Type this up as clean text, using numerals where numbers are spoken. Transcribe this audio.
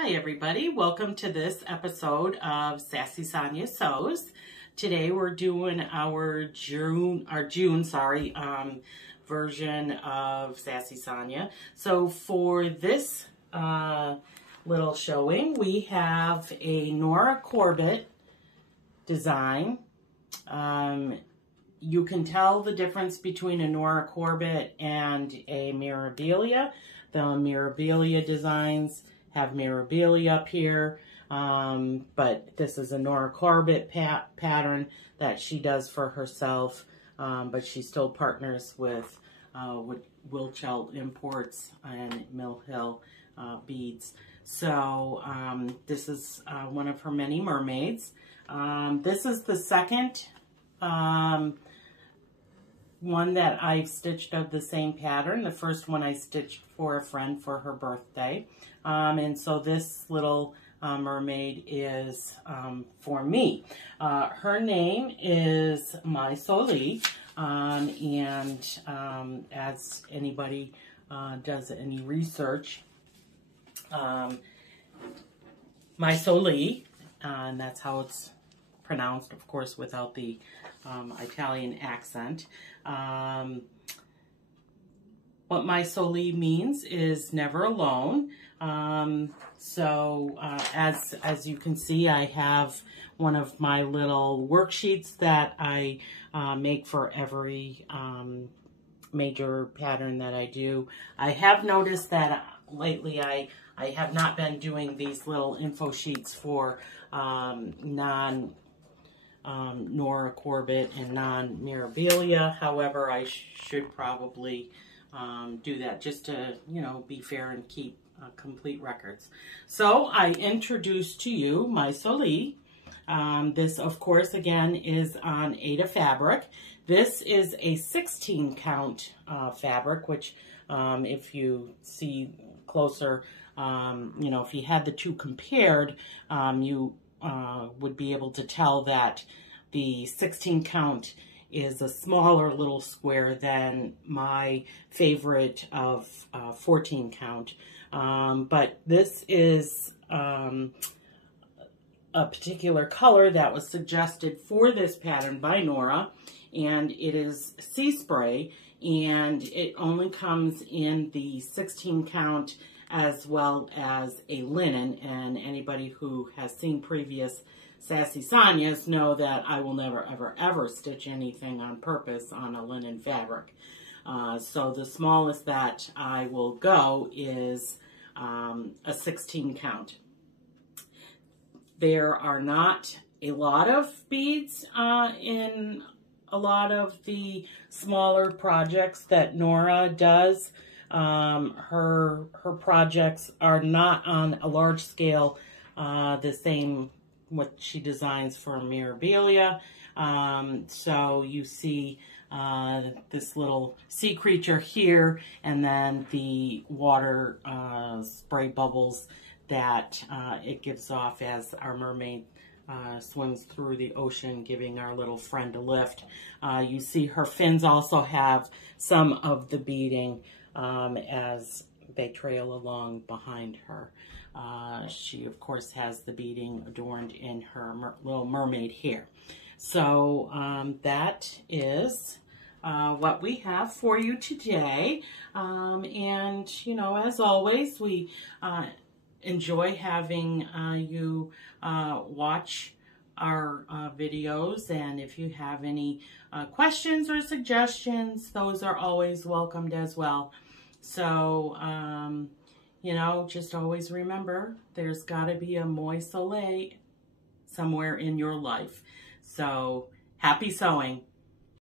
Hi everybody, welcome to this episode of Sassy Sonya Sews. Today we're doing our June version of Sassy Sonya. So for this little showing, we have a Nora Corbett design. You can tell the difference between a Nora Corbett and a Mirabilia. The Mirabilia designs have Mirabilia up here, but this is a Nora Corbett pattern that she does for herself, but she still partners with Wilchelt Imports and Mill Hill beads. So this is one of her many mermaids. This is the second one that I've stitched of the same pattern. The first one I stitched for a friend for her birthday. And so this little mermaid is for me. Her name is Mai Soli. And as anybody does any research, Mai Soli, and that's how it's pronounced, of course, without the Italian accent. What Mai Soli means is never alone. As you can see, I have one of my little worksheets that I make for every major pattern that I do. I have noticed that lately I have not been doing these little info sheets for Nora Corbett and non-Mirabilia. However, I should probably do that just to, be fair and keep complete records. So I introduce to you Mai Soli. This, of course, again, is on Aida fabric. This is a 16 count fabric, which if you see closer, if you had the two compared, you would be able to tell that the 16 count is a smaller little square than my favorite of 14 count. But this is a particular color that was suggested for this pattern by Nora, and it is Sea Spray, and it only comes in the 16 count as well as a linen, and anybody who has seen previous Sassy Sonyas know that I will never, ever, ever stitch anything on purpose on a linen fabric. So the smallest that I will go is a 16 count. There are not a lot of beads in a lot of the smaller projects that Nora does. Her projects are not on a large scale the same what she designs for Mirabilia. So you see this little sea creature here, and then the water spray bubbles that it gives off as our mermaid swims through the ocean, giving our little friend a lift. You see her fins also have some of the beading as they trail along behind her. She, of course, has the beading adorned in her little mermaid hair. So that is what we have for you today. And, as always, we enjoy having you watch our videos. And if you have any questions or suggestions, those are always welcomed as well. So, just always remember, there's got to be a Mai Soli somewhere in your life. So, happy sewing.